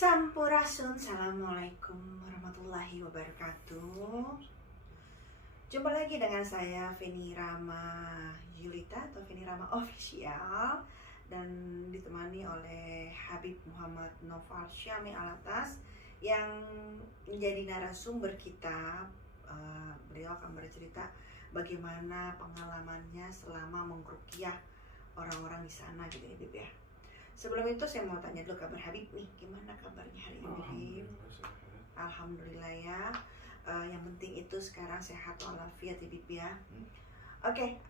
Sampurasun, Assalamualaikum warahmatullahi wabarakatuh. Jumpa lagi dengan saya Feni Rama Yulita atau Feni Rama Official, dan ditemani oleh Habib Muhammad Noval Syami Alatas yang menjadi narasumber kita. Beliau akan bercerita bagaimana pengalamannya selama mengruqyah orang-orang di sana gitu ya, Bib ya. Sebelum itu saya mau tanya dulu kabar Habib nih, gimana kabarnya hari ini, Habib? Alhamdulillah ya. Yang penting itu sekarang sehat walafiat ya, Bib ya. Oke,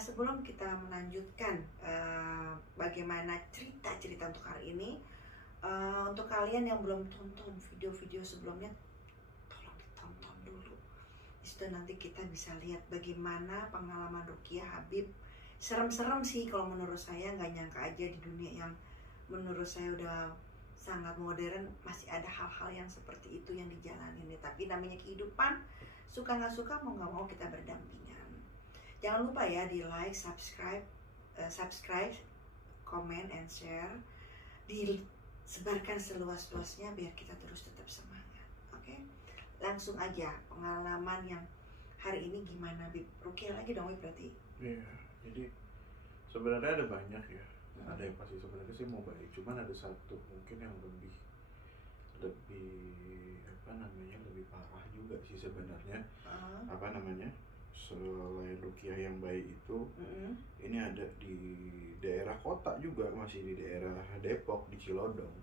sebelum kita melanjutkan bagaimana cerita-cerita untuk hari ini, untuk kalian yang belum tonton video-video sebelumnya, tolong ditonton dulu. Di situ nanti kita bisa lihat bagaimana pengalaman ruqyah Habib. Serem-serem sih kalau menurut saya, nggak nyangka aja di dunia yang menurut saya udah sangat modern masih ada hal-hal yang seperti itu yang dijalanin nih. Tapi namanya kehidupan, suka nggak suka mau nggak mau kita berdampingan. Jangan lupa ya di like, subscribe, comment and share, disebarkan seluas-luasnya biar kita terus tetap semangat. Oke? Langsung aja pengalaman yang hari ini gimana, Bib? Ruqyah lagi dong, berarti. Iya, jadi sebenarnya ada banyak ya. Ada yang pasti sebenarnya sih mau baik, cuman ada satu mungkin yang lebih lebih parah juga sih sebenarnya. Selain ruqyah yang baik itu, ini ada di daerah kota juga, masih di daerah Depok, di Cilodong.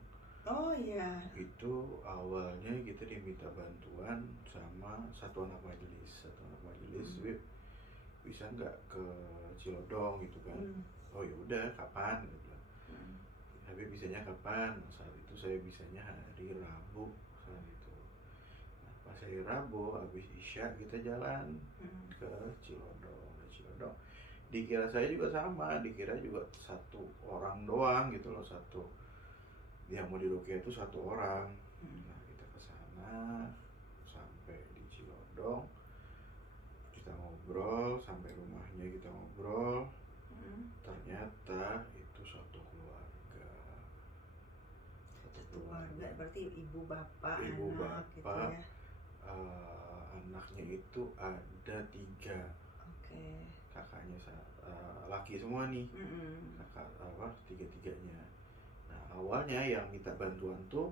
Oh iya. Itu awalnya kita diminta bantuan sama satu anak majelis, bisa nggak ke Cilodong gitu kan. Oh ya udah, kapan gitu. Tapi bisanya kapan? Saat itu saya bisanya hari Rabu saat itu. Nah, pas hari Rabu habis Isya kita jalan ke Cilodong. Dikira saya juga sama, dikira juga satu orang doang gitu loh, satu yang mau diruqyah itu satu orang. Nah, kita ke sana sampai di Cilodong, kita ngobrol sampai rumahnya, kita ngobrol. Ternyata itu satu keluarga, berarti ibu bapak anak gitu ya. Anaknya itu ada 3. Kakaknya laki semua nih. Kakak tiga-tiganya. Nah, awalnya yang minta bantuan tuh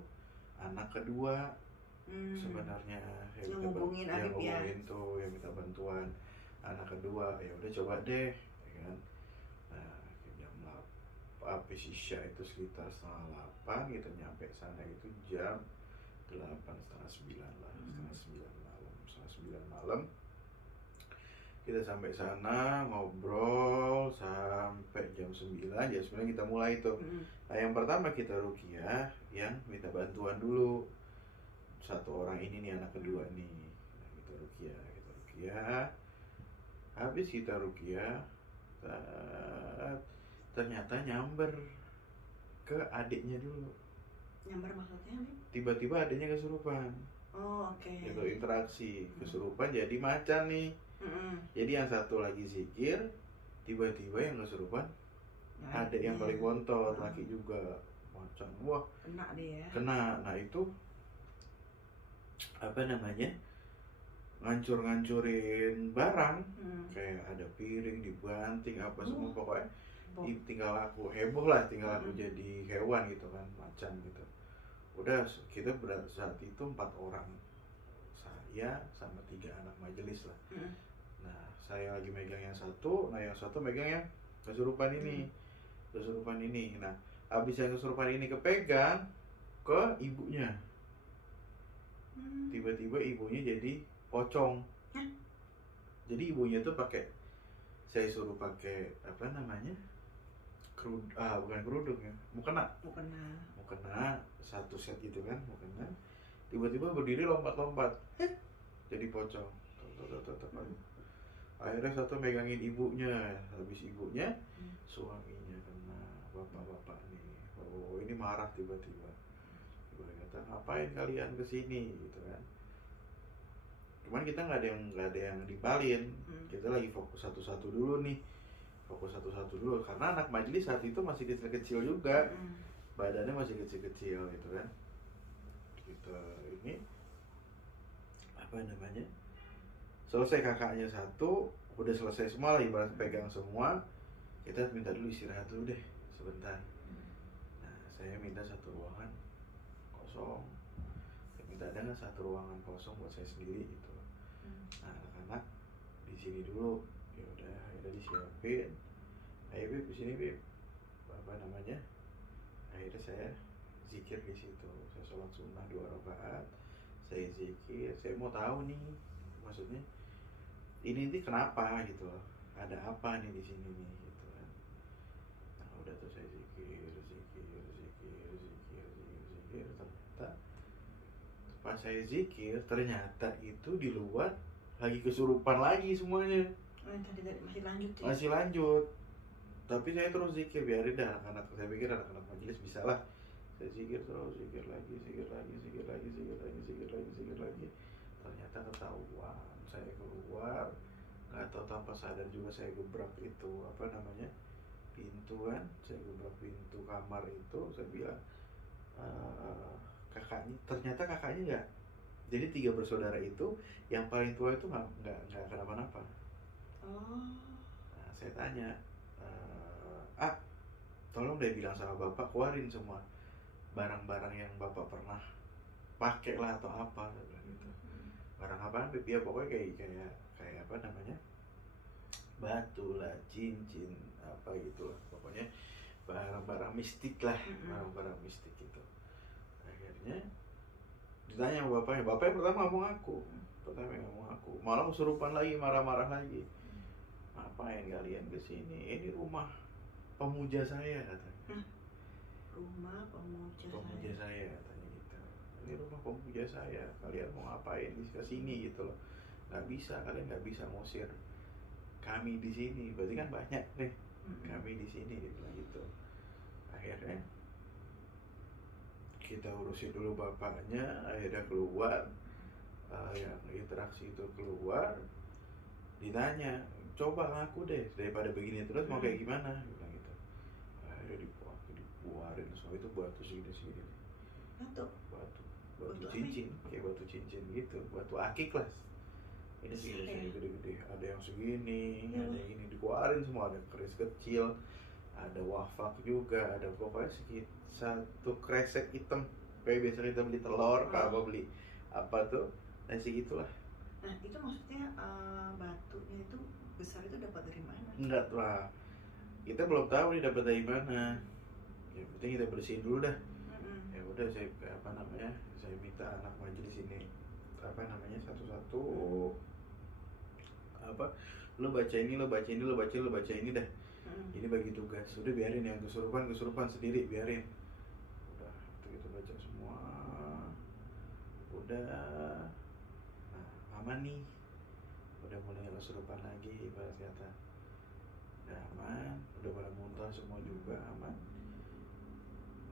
anak kedua. Sebenarnya yang ngomongin tuh yang minta bantuan anak kedua. Ya udah coba deh ya kan. Nah, jam 8 habis Isya itu sekitar 7:30, kita nyampe sana itu jam 8, setengah 9 lah, setengah 9 malam kita sampai sana, ngobrol sampai jam 9 kita mulai tuh. Nah, yang pertama kita ruqyah yang minta bantuan dulu, satu orang ini nih, anak kedua nih. Nah, kita ruqyah habis kita ruqyah, ternyata nyamber ke adiknya dulu. Nyamber maksudnya, Bib? Tiba-tiba adiknya kesurupan. Oh, oke. Itu interaksi, kesurupan jadi macan nih. Jadi yang satu lagi zikir, tiba-tiba yang kesurupan adik yang paling bontot, laki juga, macan. Wah, kena dia. Kena. Nah, itu ngancur-ngancurin barang, kayak ada piring dibanting apa semua, pokoknya tinggal aku heboh lah, tinggal aku jadi hewan gitu kan, macan gitu. Udah, kita saat itu 4 orang, saya sama 3 anak majelis lah. Nah, saya lagi megang yang satu, nah yang satu megang yang kesurupan ini. Nah, habis yang kesurupan ini kepegang ke ibunya, tiba-tiba ibunya jadi pocong. Jadi ibunya tuh saya suruh pakai bukan kerudung ya, mukena satu set gitu kan, mukena. Tiba-tiba berdiri lompat-lompat, jadi pocong. Akhirnya satu megangin ibunya, habis ibunya suaminya kena, bapak-bapak nih. Oh, ini marah tiba-tiba. Kata, ngapain kalian kesini gitu kan. Cuman kita nggak ada yang dipalin. Kita lagi fokus satu-satu dulu karena anak majelis saat itu masih kecil-kecil juga, badannya masih kecil-kecil gitu kan. kita ini apa namanya, selesai kakaknya satu, udah selesai semua lah, ibarat pegang semua, kita minta dulu istirahat dulu deh sebentar. Nah saya minta satu ruangan kosong, saya minta ada nggak satu ruangan kosong buat saya sendiri gitu. Nah anak-anak di sini dulu, ya udah disiapin, ayo Bib di sini Bib, apa namanya, akhirnya saya zikir di situ, saya sholat sunnah 2 rakaat, saya zikir, saya mau tahu nih, maksudnya ini kenapa gitu loh, ada apa nih di sini nih gitu kan. Nah udah tuh saya zikir, ternyata pas saya zikir ternyata itu di luar lagi kesurupan lagi semuanya. Masih lanjut ya? Masih lanjut, tapi saya terus zikir, biarin dah anak-anak, saya pikir anak-anak majelis bisa lah. Saya zikir terus, zikir lagi. Ternyata ketahuan, saya keluar, nggak tahu tanpa sadar juga saya gebrak itu apa namanya, pintu kan, saya gebrak pintu kamar itu, saya bilang kakaknya, ternyata kakaknya nggak, jadi 3 bersaudara itu yang paling tua itu nggak kenapa-napa. Nah saya tanya, tolong deh bilang sama bapak keluarin semua barang-barang yang bapak pernah pakai lah atau apa gitu. Barang apa ya pokoknya kayak apa namanya, batu lah, cincin apa gitu lah, pokoknya barang-barang mistik lah, barang-barang mistik itu. Akhirnya ditanya sama bapaknya pertama ngomong aku, malah kesurupan lagi, marah-marah lagi. Ngapain kalian kesini? Ini rumah pemuja saya katanya. Rumah pemuja saya katanya gitu. Ini rumah pemuja saya, kalian mau ngapain di sini gitu loh. Kalian nggak bisa ngusir kami di sini, berarti kan banyak nih kami di sini, dia bilang gitu. Akhirnya kita urusin dulu bapaknya, akhirnya keluar, yang interaksi itu keluar, ditanya, coba ngaku deh, daripada begini terus mau kayak gimana, bilang gitu. Akhirnya dikeluarin semua itu batu segini. Batu cincin, kayak batu cincin gitu, batu akik lah. Ini segini gede-gede, ada yang segini, ada yang ini, dikeluarin semua, ada keris kecil, ada wafak juga, ada pokoknya satu kresek hitam kayak biasa kita beli telur, kalau beli apa tuh, nah segitulah. Nah itu maksudnya batunya itu besar, itu dapat dari mana? Enggak lah, kita belum tahu nih dapat dari mana. Yang penting kita bersihin dulu dah. Ya udah, saya apa namanya, saya minta anak majelis ini apa namanya, satu-satu apa, lo baca ini dah. Ini bagi tugas, udah biarin yang kesurupan sendiri, biarin. Udah itu baca semua, udah, nah aman nih, udah mulai kesurupan lagi, ibarat kata udah aman, udah pada muntah semua juga aman.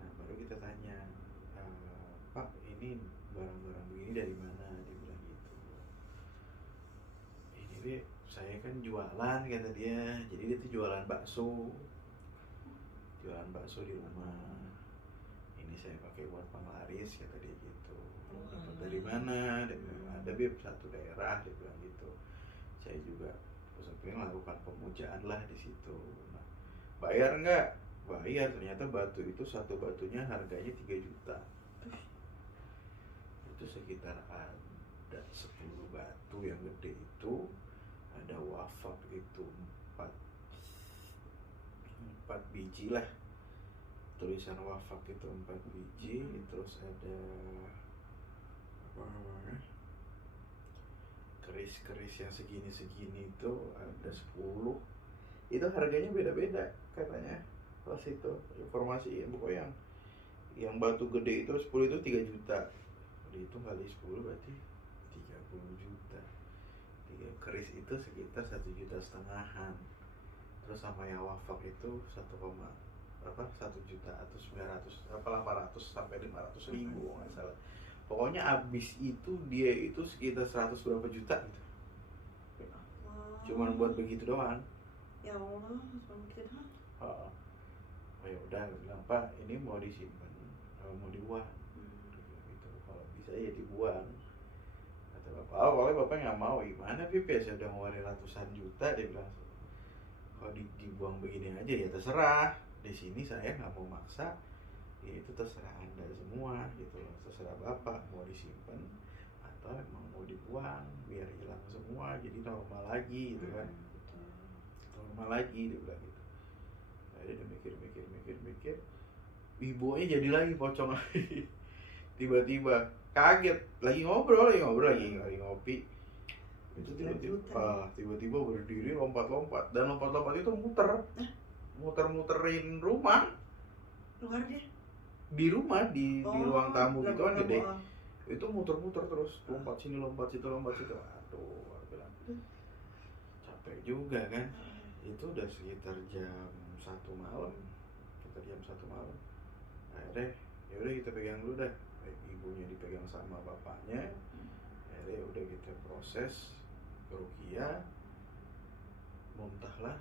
Nah baru kita tanya, Pak ini barang-barang begini dari mana, dia bilang gitu. Ini deh, saya kan jualan kata dia, jadi dia tuh jualan bakso di rumah. Ini saya pakai buat penglaris kata dia gitu. Dapat dari mana? Dia bilang ada Bib, satu daerah, dia bilang gitu. Saya juga melakukan pemujaan lah di situ. Nah, bayar nggak? Bayar. Ternyata batu itu, satu batunya harganya 3 juta. Itu sekitar ada 10 batu yang gede itu. Ada wafak itu 4 biji lah, tulisan wafak itu 4 biji. Terus ada apa namanya, keris yang segini itu ada 10. Itu harganya beda-beda katanya. Pas itu informasi pokoknya yang batu gede itu 10 itu 3 juta. Dihitung kali 10 berarti 30 juta. Keris itu sekitar 1,5 juta. Terus sama yang wafak itu 1 juta atau 900 apa 800 sampai 500 ribu nggak salah. Pokoknya abis itu dia itu sekitar 100 berapa juta gitu. Cuman buat begitu doang. Ya Allah, cuma begitu doang. Oh ya udah, bilang Pak ini mau disimpan, mau dibuang. Gitu. Kalau saya ya dibuang. Kata bapak, awalnya bapak nggak mau, gimana Pip ya, saya udah ngeluarin ratusan juta, dia bilang, kalau dibuang begini aja ya terserah, di sini saya nggak mau maksa, ya itu terserah anda semua gitu loh, terserah bapak mau disimpan atau emang mau dibuang biar hilang semua jadi normal lagi gitu kan. Normal lagi dia bilang gitu. Akhirnya dia mikir, ibunya jadi lagi pocong lagi. Tiba-tiba kaget, lagi ngobrol lagi ngopi, itu tiba-tiba berdiri lompat-lompat, dan lompat-lompat itu muter-muterin rumah. Luar dia? Di rumah, di ruang tamu gitu kan gede. Oh. Itu muter-muter terus, lompat sini, lompat situ. Aduh, bilang capek juga kan. Itu udah sekitar jam 1 malam. Akhirnya yaudah kita pegang dulu dah. Ibunya dipegang sama bapaknya. Akhirnya udah kita proses ruqyah, muntahlah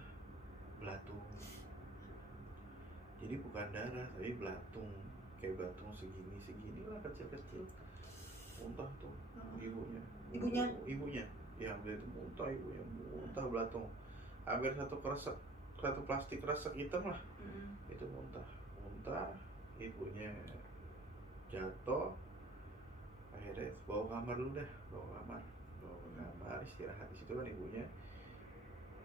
belatung. Jadi bukan darah, tapi belatung, kayak belatung segini lah, kecil-kecil. Muntah tuh ibunya yang dia itu muntah, ibunya muntah belatung. Hampir satu plastik kresek hitam lah. Itu muntah, ibunya jatuh. Akhirnya bawa ke kamar istirahat di situ kan ibunya.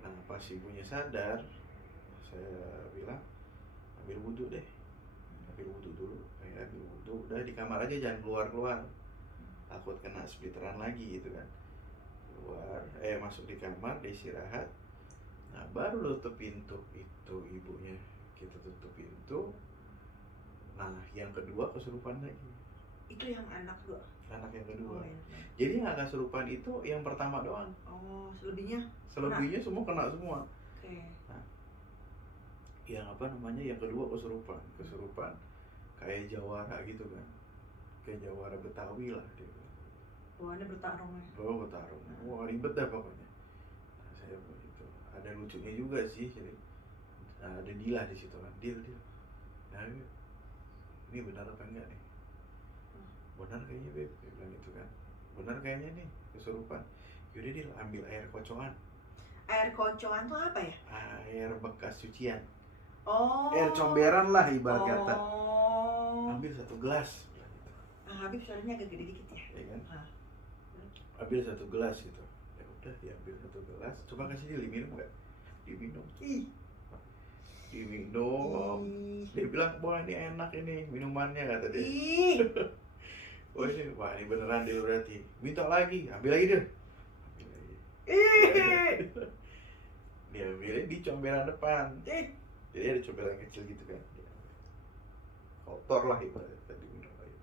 Nah pas ibunya sadar, saya bilang ambil wudhu dulu. Akhirnya ambil wudhu, udah di kamar aja, jangan keluar, takut kena splitteran lagi gitu kan. Masuk di kamar, dia istirahat. Nah baru tutup pintu, itu ibunya kita tutup pintu. Nah yang kedua kesurupan lagi. Itu yang anak yang kedua. Ya. Jadi yang agak kesurupan itu yang pertama doang. Oh, selebihnya semua kena semua. Okay. Nah, yang kedua kesurupan kayak jawara gitu kan, kayak jawara Betawi lah dia. Bawaannya bertarung ya. Bertarung. Wah ribet dah pokoknya. Nah, saya begitu. Ada lucunya juga sih, jadi ada Dila di situ kan, Dil. Nah ini benar apa enggak nih? Benar kayaknya Beb, dia bilang gitu kan. Benar kayaknya nih kesurupan. Yaudah Dil, ambil air kocongan. Air kocongan tuh apa ya? Air bekas cucian. Oh. Air comberan lah ibarat kata. Ambil 1 gelas. Habib suaranya agak gede dikit ya. Iya kan? Ambil 1 gelas gitu. Ya udah, diambil 1 gelas. Coba kasih dia diminum enggak? Diminum. Dia bilang, wah ini enak ini minumannya, kata dia. Wah ini beneran dia berarti. Minta lagi, ambil lagi dia. Dia ambilnya di comberan depan. Jadi ada comberan kecil gitu kan. Kotor lah ibaratnya, tadi minum lagi.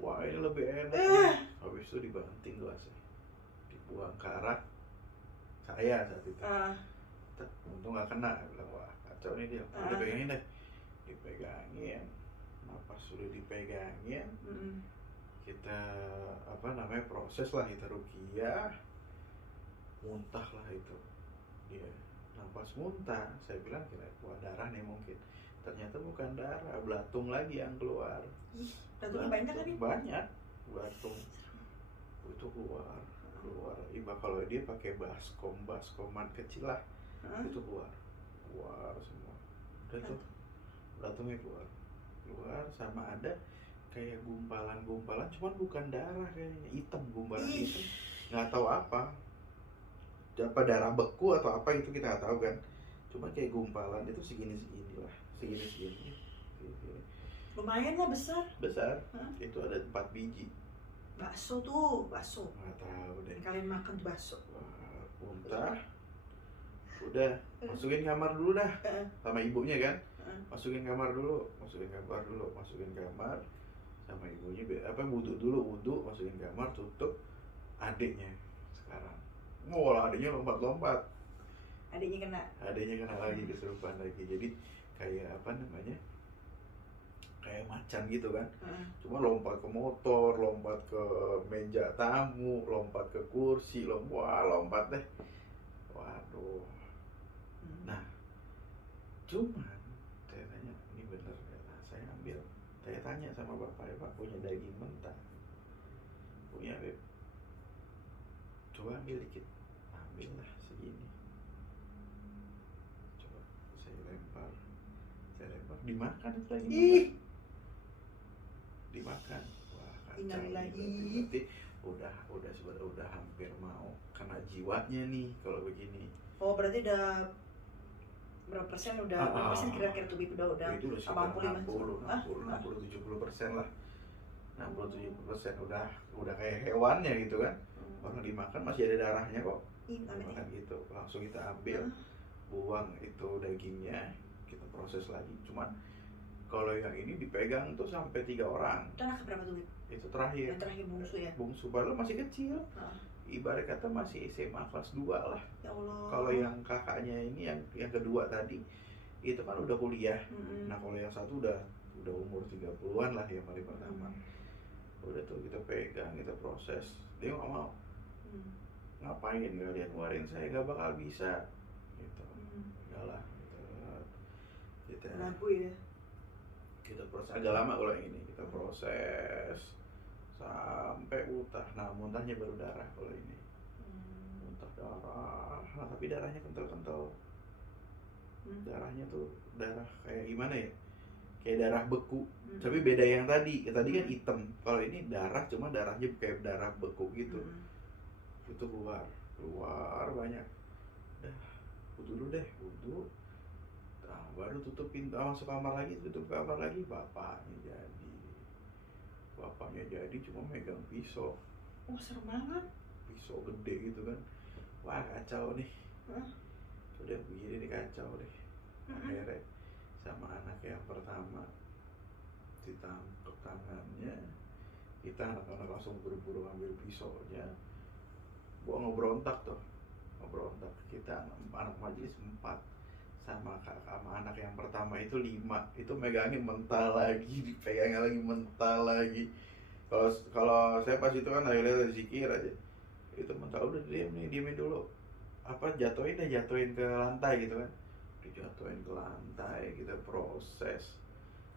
Wah ini lebih enak. Habis itu dibanting gelasnya, dibuang ke arah saya saat itu. Untung gak kena. Bilang wah kacau nih dia. Udah pegangin deh. Dipegangin. Napas sudah dipegangin. Kita proses lah, kita ruqyah. Muntah lah itu dia. Napas muntah. Saya bilang kira keluar darah nih mungkin. Ternyata bukan darah, belatung lagi yang keluar. Belatungnya banyak tadi? Banyak belatung. Itu keluar. Iba kalau dia pakai baskoman kecil lah. Itu keluar semua. Udah tuh belatungnya keluar sama ada kayak gumpalan, cuman bukan darah kayaknya, hitam, gumpalan hitam, nggak tahu apa darah beku atau apa itu kita nggak tahu kan, cuma kayak gumpalan itu segini lah, segini. Lumayan lah besar. Itu ada 4 biji. Bakso Nggak tahu deh. Kalian makan bakso. Muntah. Udah, masukin kamar dulu dah. Sama ibunya kan. Masukin kamar sama ibunya. Wudhu, masukin kamar, tutup. Adiknya sekarang. Adiknya lompat-lompat. Adiknya kena lagi, kesurupan lagi. Jadi kayak kayak macan gitu kan. Cuma lompat ke motor, lompat ke meja tamu, lompat ke kursi, lompat deh. Waduh. Nah, cuman saya tanya, ini bener gak? Nah, saya ambil Saya tanya sama bapak, ya Pak, punya daging mentah? Punya, Beb. Coba ambil dikit. Ambillah segini. Coba saya lempar, dimakan itu lagi. Dimakan. Wah, kacau. Berarti udah hampir mau kena jiwanya nih kalau begini. Oh, berarti udah berapa persen? Berapa persen kira-kira tuh Bib? Udah itu udah sekitar 60-70% lah. 60-70% udah kayak hewannya gitu kan. Orang dimakan masih ada darahnya kok. Makan gitu. Langsung kita ambil, buang itu dagingnya, kita proses lagi. Cuman kalau yang ini dipegang tuh sampai 3 orang. Anak berapa tuh Bib? Itu terakhir. Yang terakhir bungsu ya? Bungsu, padahal masih kecil. Ibarat kata masih SMA kelas 2 lah. Ya Allah. Kalau yang kakaknya ini yang kedua tadi itu kan udah kuliah. Nah kalau yang satu udah umur 30-an lah, yang paling pertama. Udah tuh kita pegang, kita proses. Dia nggak mau. Ngapain kalian keluarin saya, nggak bakal bisa gitu. Udahlah kita ya. Kita proses agak lama kalau yang ini. Kita proses sampai muntah. Nah muntahnya baru darah kalau ini. Muntah darah. Nah, tapi darahnya kental-kental. Darahnya tuh darah kayak gimana ya, kayak darah beku. Tapi beda yang tadi kan hitam. Kalau ini darah, cuma darahnya kayak darah beku gitu. Itu keluar banyak. Wudu dulu deh, wudu. Nah, baru tutup pintu, masuk kamar lagi, tutup kamar lagi. Bapaknya jadi cuma megang pisau. Oh, serem banget. Pisau gede gitu kan. Wah, kacau nih. Udah begini nih, kacau deh. Akhirnya sama anak yang pertama ditangkap tangannya. Kita anak-anak langsung buru-buru ambil pisaunya. Gua ngebrontak tuh. Kita anak majelis 4. Sama anak yang pertama itu 5. Itu megangin mentah lagi, dipegangin lagi mentah lagi. Kalau saya pas itu kan akhirnya zikir aja. Itu mentah, udah diemin dulu. Jatuhin ke lantai gitu kan. Dijatuhin ke lantai, kita proses.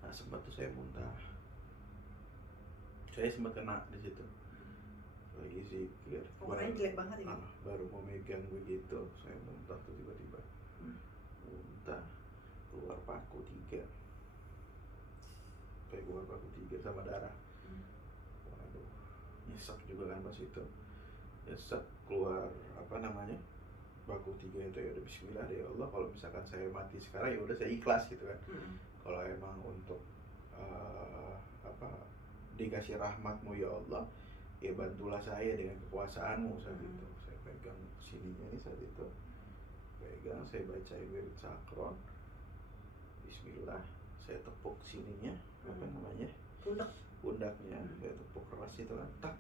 Nah sempat tuh saya muntah. Saya sempat kena di situ. Lagi zikir. Warnanya jelek banget ya. Baru mau megang begitu, saya muntah tuh tiba-tiba. Muntah, keluar paku 3. Kayak keluar paku 3 sama darah. Waduh, nyesek juga kan pas itu. Nyesek, keluar paku 3 itu. Ya udah bismillah deh, ya Allah, kalau misalkan saya mati sekarang ya udah saya ikhlas gitu kan. Kalau emang untuk dikasih rahmatmu ya Allah, ya bantulah saya dengan kekuasaanmu saat itu. Saya pegang sininya ini saat itu. Pegang, saya bacain wirid sakron, bismillah, saya tepuk sininya, pundaknya, saya tepuk keras itu kan, tak,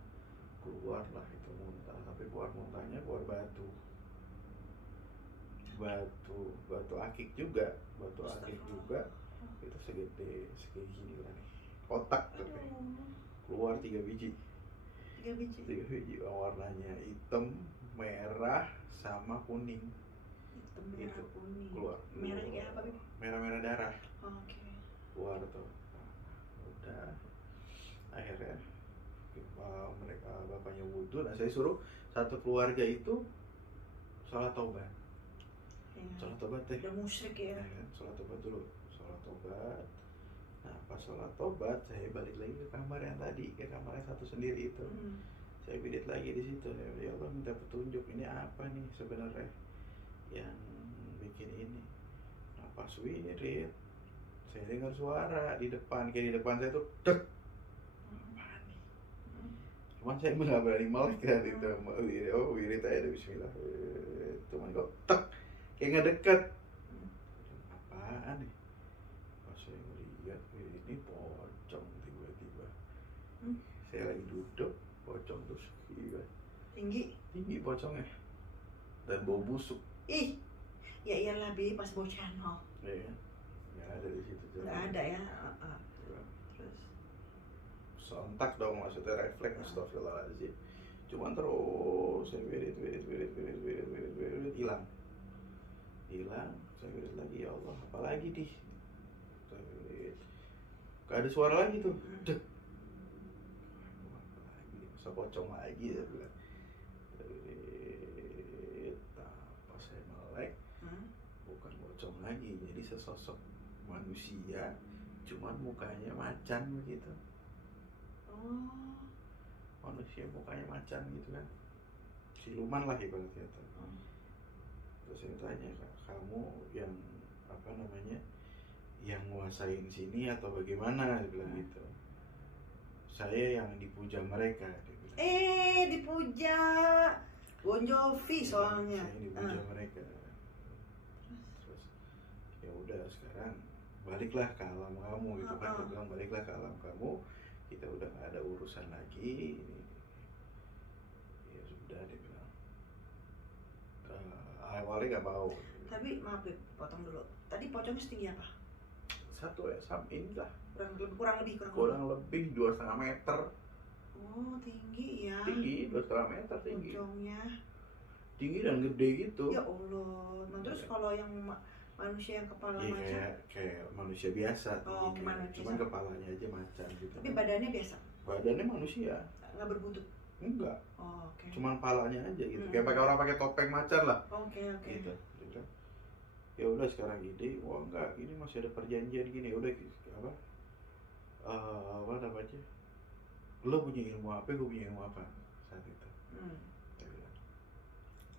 keluarlah itu muntah. Tapi keluar muntahnya keluar batu akik juga, itu segede gini lah nih, kotak tapi keluar 3 biji, warnanya hitam, merah, sama kuning. Merah, kuning. Keluar. Merah kayak apa, Bib? Merah darah. Oke. Keluar tuh. Udah. Akhirnya mereka bapaknya wudu. Nah, saya suruh satu keluarga itu sholat taubat. Sholat taubat deh. Udah musyrik ya. Sholat taubat dulu. Sholat taubat. Nah, pas sholat taubat saya balik lagi ke kamar yang tadi, ke kamar yang satu sendiri itu. Saya bidik lagi di situ. Ya Allah, minta petunjuk, ini apa nih sebenarnya yang bikin ini. Nah pas wirid saya dengar suara di depan saya tuh dek. Apa nih? Cuman saya nggak berani melek kan itu. Wirid aja ada bismillah. Cuman kok tek kayak nggak deket. Apaan nih? Pas saya ngeliat ini pocong tiba-tiba. Saya lagi duduk, pocong terus tinggi pocongnya dan bau busuk. Ih, ya iyalah Bi, pas bau channel. Iya, nggak ada di situ. Nggak ada ya. Terus sontak dong, maksudnya refleks, astagfirullahaladzim. Cuman terus saya wirid, hilang. Saya wirid lagi, ya Allah, apalagi di. Saya wirid. ada suara lagi tuh, dek, masa pocong lagi ya bilang. Pas saya melek, bukan pocong lagi, jadi sesosok manusia, cuman mukanya macan begitu. Manusia mukanya macan gitu kan, siluman lah ibaratnya tuh. Terus saya tanya, kamu yang apa namanya, yang nguasain sini atau bagaimana, dia bilang gitu. Saya yang dipuja mereka, dia bilang. Dipuja Bon Jovi soalnya. Saya dipuja mereka. Terus ya udah, sekarang baliklah ke alam kamu gitu kan. Dia bilang baliklah ke alam kamu, kita udah gak ada urusan lagi. Ya sudah, dia bilang. Awalnya gak mau. Tapi maaf ya, potong dulu. Tadi pocongnya setinggi apa? Satu ya, inilah. Kurang lebih 2,5 meter. Oh, tinggi ya. Tinggi, 2,5 meter tinggi. Pocongnya tinggi dan gede gitu. Ya Allah. Nah, terus kalau yang manusia yang kepala macan? Kayak manusia biasa. Oh, manusia. Cuman kepalanya aja macan gitu. Tapi badannya biasa? Badannya manusia. Nggak berbutut? Enggak. Oh, oke. Cuman palanya aja gitu. Kayak pakai orang pakai topeng macan lah. Oke. Gitu. Ya udah, sekarang ide, wah enggak, ini masih ada perjanjian gini. Udah apa namanya? Lo punya ilmu apa, gue punya ilmu apa saat itu.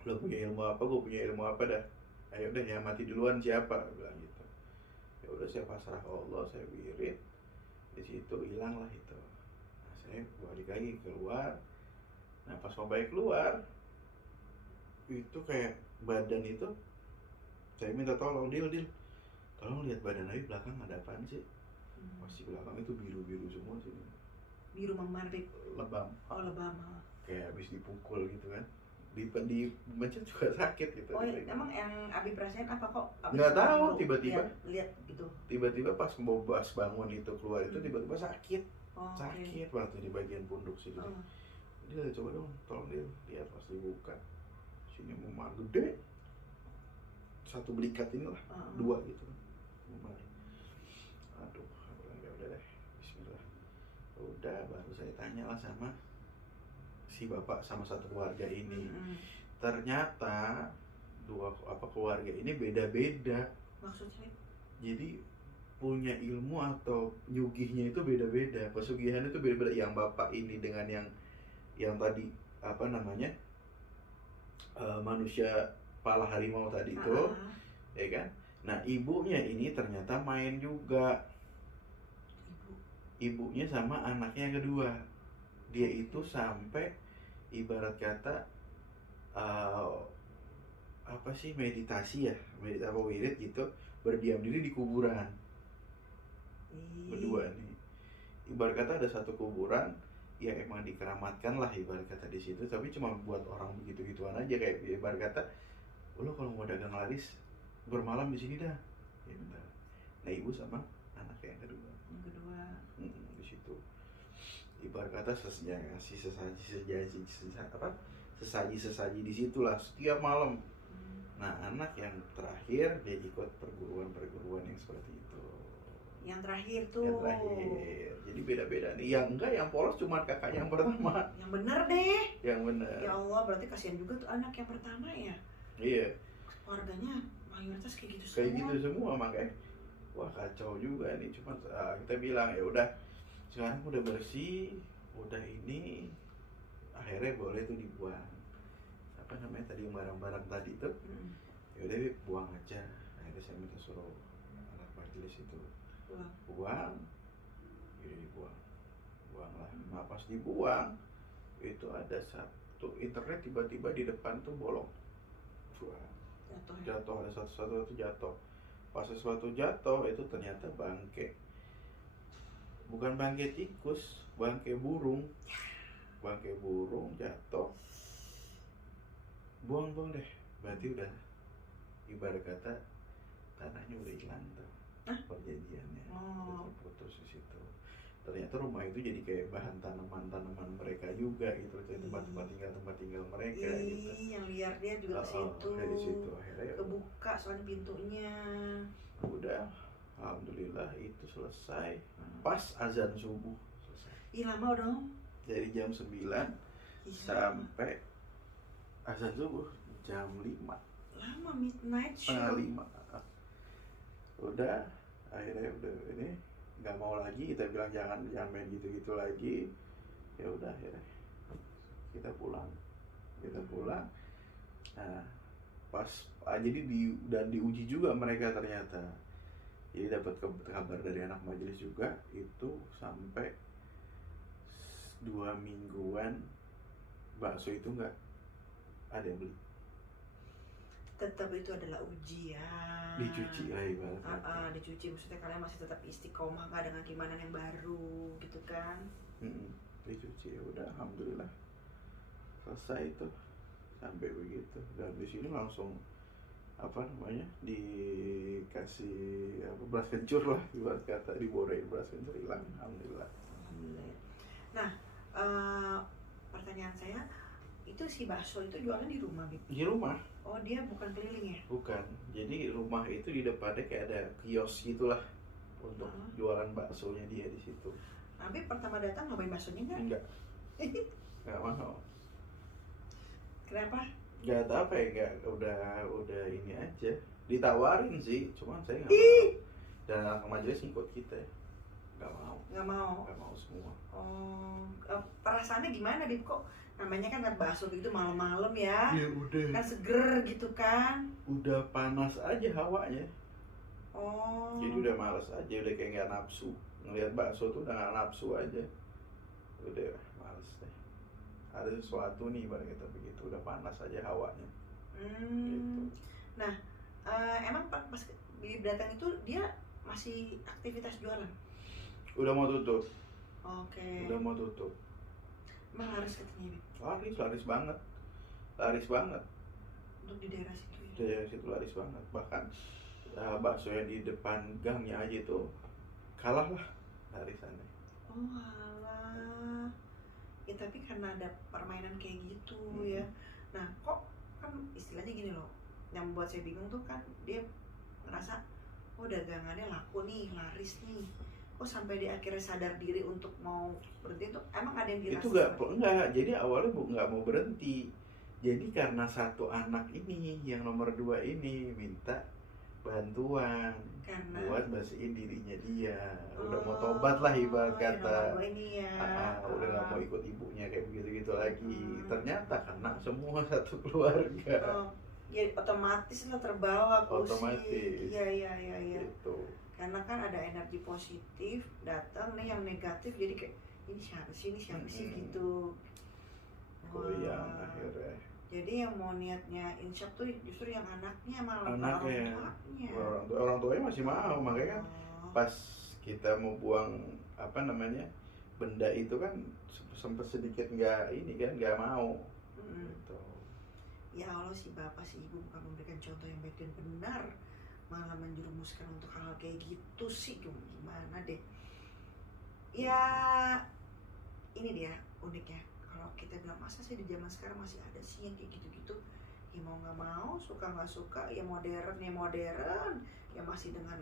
Lo punya ilmu apa, gue punya ilmu apa dah. Ayo deh, yang mati duluan siapa, bilang gitu. Ya udah, saya pasrah Allah, saya wirid. Di situ hilang lah itu. Nah, saya balik lagi keluar. Nah, pas mau balik keluar, itu kayak badan itu, saya minta tolong, Dil, tolong lihat badan Abi belakang ada apaan sih. Pasti belakang itu biru-biru semua sih. Biru memar-marip. Lebam. Oh, lebam. Kayak habis dipukul gitu kan. Di mencet juga sakit gitu. Oh, emang yang Abi perasain apa kok? Nggak tahu, tiba-tiba lihat gitu. Tiba-tiba pas mau bangun itu keluar itu tiba-tiba sakit. Sakit waktu di bagian punduk sini. Dia coba dong, tolong dia lihat pas dibuka. Sini memar gede. Satu belikat inilah, 2 gitu. Memar. Aduh, udah deh. Bismillah. Udah, baru saya tanyalah sama si bapak sama satu keluarga ini. Ternyata keluarga ini beda-beda. Maksudnya? Jadi punya ilmu atau nyugihnya itu beda-beda. Pesugihan itu beda-beda. Yang bapak ini dengan yang tadi apa namanya, manusia pala harimau tadi itu, ya kan? Nah, ibunya ini ternyata main juga. Ibunya sama anaknya yang kedua. Dia itu sampai ibarat kata apa sih, meditasi ya, wirid gitu, berdiam diri di kuburan. Berdua nih. Ibarat kata ada satu kuburan yang emang dikeramatkan lah ibarat kata di situ, tapi cuma buat orang begitu-gituan aja, kayak ibarat kata lo kalau mau dagang laris bermalam di sini dah. Ya benar. Nah, ibu sama anaknya yang kedua. Di situ. Ibarat kata ngasih sesaji di situlah setiap malam. Nah, anak yang terakhir dia ikut perguruan yang seperti itu. Yang terakhir tuh. Yang terakhir. Jadi beda-beda nih. Yang enggak, yang polos cuma kakaknya yang pertama. Yang bener deh. Yang bener. Ya Allah, berarti kasihan juga tuh anak yang pertama ya. Iya. Keluarganya mayoritas kayak gitu semua. Kayak gitu semua, makanya wah kacau juga nih. Cuma kita bilang ya udah, sekarang udah bersih, udah ini, akhirnya boleh tuh dibuang. Apa namanya tadi, barang-barang tadi tuh, ya udah buang aja. Akhirnya saya minta suruh anak majelis itu buang, ya dibuang lah. Nah, pas dibuang itu ada satu internet tiba-tiba di depan tuh bolong. Jatuh, ada satu jatuh. Pas sesuatu jatuh itu ternyata bangke, bukan bangke tikus, bangke burung jatuh. Buang deh, berarti udah ibarat kata tanahnya udah hilang tuh. Perjanjiannya putus di situ. Ternyata rumah itu jadi kayak bahan tanaman mereka juga gitu, jadi tempat tinggal mereka gitu. Yang liar dia juga ke situ. Dari situ akhirnya kebuka soalnya pintunya. Udah, Alhamdulillah itu selesai pas azan subuh selesai. Ih, lama dong. Dari jam 9 sampai azan subuh jam 5. Lama, midnight show. Setengah 5. Udah akhirnya udah ini nggak mau lagi, kita bilang jangan main gitu lagi. Ya udah akhirnya kita pulang. Nah pas jadi dan diuji juga mereka ternyata. Jadi dapat kabar dari anak majelis juga itu sampai 2 mingguan bakso itu nggak ada yang beli. Tetap itu adalah ujian. Dicuci lah ibaratnya. Dicuci, maksudnya kalian masih tetap istiqomah nggak dengan keimanan yang baru gitu kan? Dicuci, ya udah alhamdulillah selesai itu sampai begitu. Dan di sini langsung dikasih beras kencur lah ibarat kata, diborain beras kencur, hilang alhamdulillah. Nah pertanyaan saya, itu si bakso itu jualan di rumah, Bib? Di rumah. Oh, dia bukan keliling ya? Bukan, jadi rumah itu di depannya kayak ada kios gitulah untuk jualan baksonya dia di situ. Tapi pertama datang nyobain baksonya nggak? Nggak mau. Kenapa? Nggak tahu apa ya, udah ini aja. Ditawarin sih, cuman saya nggak mau. Dan anak majelis ngikut kita, nggak mau. Nggak mau semua. Oh, perasaannya gimana, Bib? Kok namanya kan bakso gitu malam-malam ya? Ya udah. Kan seger gitu kan? Udah panas aja hawanya. Oh. Jadi udah males aja, udah kayak nggak nafsu. Ngeliat bakso tuh udah nggak nafsu aja. Udah males deh. Ada sesuatu nih pada kita begitu, udah panas aja hawanya. Gitu. Nah, emang pas Bib datang itu dia masih aktivitas jualan? Udah mau tutup. Oke. Udah mau tutup. Emang laris katanya, Bib? Laris banget. Untuk di daerah situ ya? Di daerah situ laris banget. Bahkan bakso yang di depan gangnya aja tuh kalah lah larisannya. Oh alah. Ya tapi karena ada permainan kayak gitu ya. Nah kok kan istilahnya gini loh, yang membuat saya bingung tuh kan dia ngerasa oh dagangannya laku nih, laris nih, kok sampai dia akhirnya sadar diri untuk mau berhenti tuh, emang ada yang dirasa? Itu enggak, jadi awalnya nggak mau berhenti. Jadi karena satu anak ini yang nomor 2 ini minta bantuan buat bersihin dirinya dia. Udah mau tobat lah ibarat kata. Udah nggak mau ikut ibunya kayak begitu lagi. Ternyata kena semua satu keluarga. Ya otomatis lah terbawa ke otomatis. Iya. Gitu. Karena kan ada energi positif datang nih, yang negatif jadi kayak ini siapa sih gitu. Goyang akhirnya. Jadi yang mau niatnya insyaf tuh justru yang anaknya, malah orang tuanya masih mau. Makanya kan pas kita mau buang benda itu kan sempat sedikit nggak mau. Gitu. Ya Allah, si bapak si ibu bukan memberikan contoh yang baik dan benar, malah menjerumuskan untuk hal kayak gitu sih. Gimana deh ya, ini dia uniknya. Kalau kita bilang masa sih di zaman sekarang masih ada sih yang kayak gitu-gitu, ya mau nggak mau, suka nggak suka, ya modern, ya masih dengan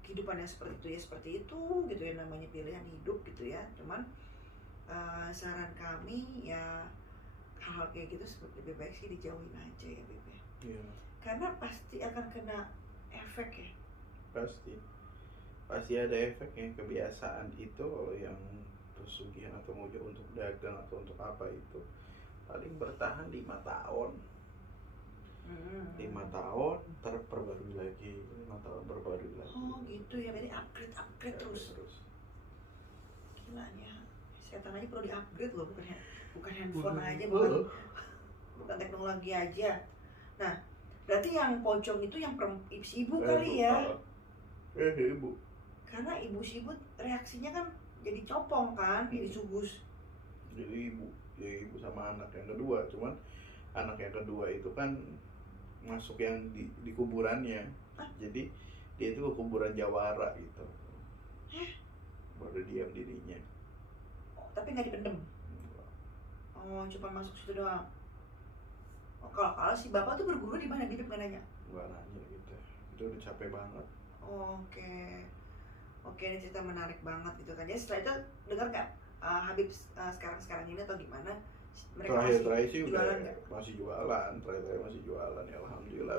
kehidupan yang seperti itu gitu ya, namanya pilihan hidup gitu ya. Cuman saran kami ya, hal kayak gitu lebih baik sih dijauhin aja ya, Bebe. Yeah. Karena pasti akan kena efek ya. Pasti ada efeknya. Kebiasaan itu kalau yang pesugihan atau mau untuk dagang atau untuk apa itu paling bertahan 5 tahun. 5 tahun terperbarui lagi, 5 tahun berbarui lagi. Oh gitu ya, jadi upgrade terus. Gilanya, setan aja perlu di-upgrade loh, bukan handphone aja, bukan teknologi aja. Nah, berarti yang pocong itu yang ibu kali ya? Ibu. Karena ibu sibuk reaksinya kan jadi copong kan, jadi subus. Jadi ibu sama anak yang kedua, cuman anak yang kedua itu kan masuk yang di kuburannya. Jadi dia itu ke kuburan jawara gitu. Baru diam dirinya. Tapi nggak dipendem? Oh, cuma masuk situ doang. Oh, kalau si bapak tuh berguru di mana? Dia nggak nanya? Nggak nanya gitu. Itu udah capek banget. Oke. Oke, ini cerita menarik banget gitu kan. Jadi setelah itu dengar nggak Habib sekarang ini atau gimana? Mereka terakhir sih jualan udah masih jualan, terakhir masih jualan ya, alhamdulillah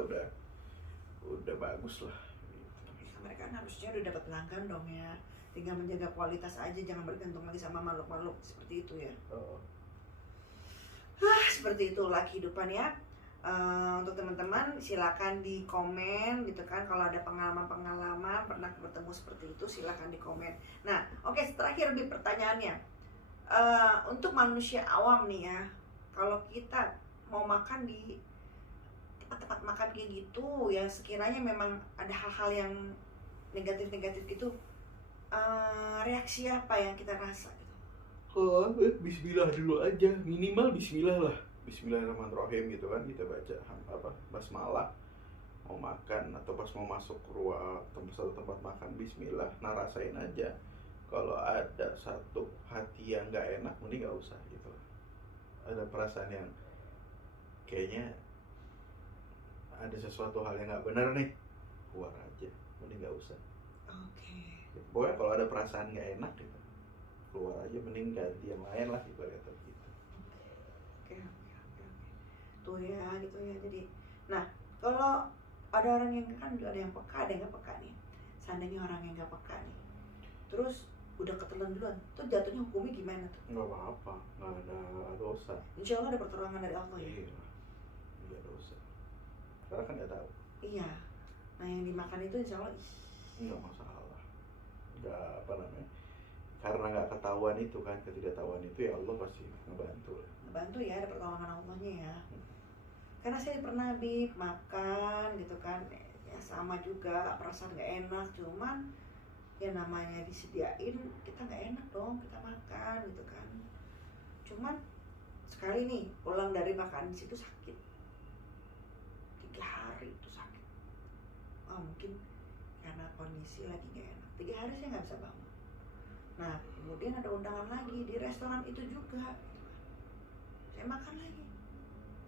udah bagus lah. Mereka kan harusnya udah dapat pelanggan dong ya. Tinggal menjaga kualitas aja, jangan bergantung lagi sama makhluk-makhluk seperti itu ya. Seperti itulah kehidupan ya. Untuk teman-teman silakan di komen gitu kan, kalau ada pengalaman pernah bertemu seperti itu silakan di komen. Nah, oke, terakhir di pertanyaannya, untuk manusia awam nih ya, kalau kita mau makan di tempat makan kayak gitu ya, sekiranya memang ada hal-hal yang negatif gitu, reaksi apa yang kita rasa gitu? Bismillah dulu aja, minimal Bismillah lah. Bismillahirrahmanirrahim gitu kan, kita baca basmalah mau makan atau pas mau masuk ruang satu tempat makan, Bismillah. Nah, rasain aja kalau ada satu hati yang nggak enak, mending nggak usah gitu. Ada perasaan yang kayaknya ada sesuatu hal yang nggak benar nih, keluar aja, mending nggak usah. Pokoknya kalau ada perasaan nggak enak gitu, keluar aja, mending ganti yang lain lah gitu. Tuh ya gitu ya. Jadi nah, kalau ada orang yang kan ada yang peka, ada yang nggak peka nih. Seandainya orang yang nggak peka nih terus udah ketelan duluan, tuh jatuhnya hukumnya gimana tuh? Nggak apa-apa, nggak ada dosa. Insya Allah ada pertolongan dari Allah ya. Iya, nggak dosa, karena kan nggak tahu. Iya. Nah, yang dimakan itu insya Allah nggak masalah, nggak karena nggak ketahuan itu kan, ketidaktahuan itu ya Allah pasti ngebantu ya, ada pertolongan Allahnya ya. Karena saya pernah makan gitu kan ya, sama juga perasaan nggak enak, cuman ya namanya disediain, kita nggak enak dong kita makan gitu kan. Cuman sekali nih pulang dari makan di situ sakit 3 hari itu sakit. Mungkin karena kondisi lagi nggak enak, 3 hari saya nggak bisa bangun. Nah, kemudian ada undangan lagi di restoran itu juga, saya makan lagi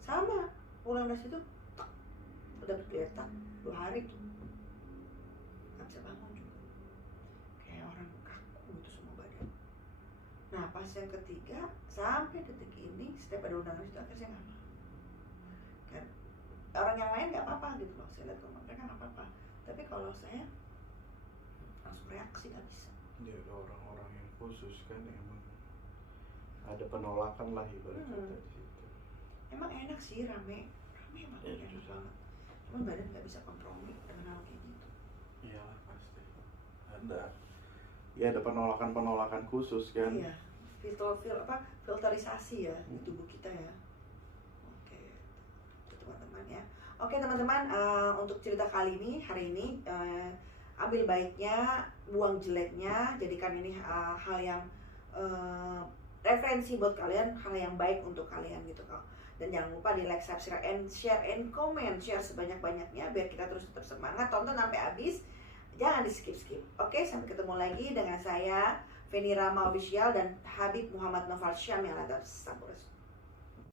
sama, pulang dari situ udah bergeletak 2 hari tuh nggak bisa bangun juga, kayak orang kaku gitu semua badan. Nah, pas yang ketiga sampai detik ini setiap ada undangan itu akhirnya saya nggak mau kan. Orang yang lain nggak apa-apa gitu loh, saya lihat mereka nggak apa-apa, tapi kalau saya langsung reaksi nggak bisa. Dia ada orang-orang yang khusus kan, emang ada penolakan lah ibaratnya di situ. Emang enak sih, rame emang enak banget, cuman badan nggak bisa kompromi dengan hal kayak gitu. Iyalah pasti ada penolakan khusus kan. Iya, filterisasi ya di tubuh kita ya. Oke, itu teman-teman ya. Oke teman-teman, untuk cerita hari ini ambil baiknya, buang jeleknya, jadikan ini hal yang referensi buat kalian, hal yang baik untuk kalian gitu kok. Dan jangan lupa di like, subscribe, share and comment, share sebanyak-banyaknya biar kita terus tetap semangat. Tonton sampai habis, jangan di skip. Oke, sampai ketemu lagi dengan saya Feni Rama Official dan Habib Muhammad Noval Syamil. Sampurasun.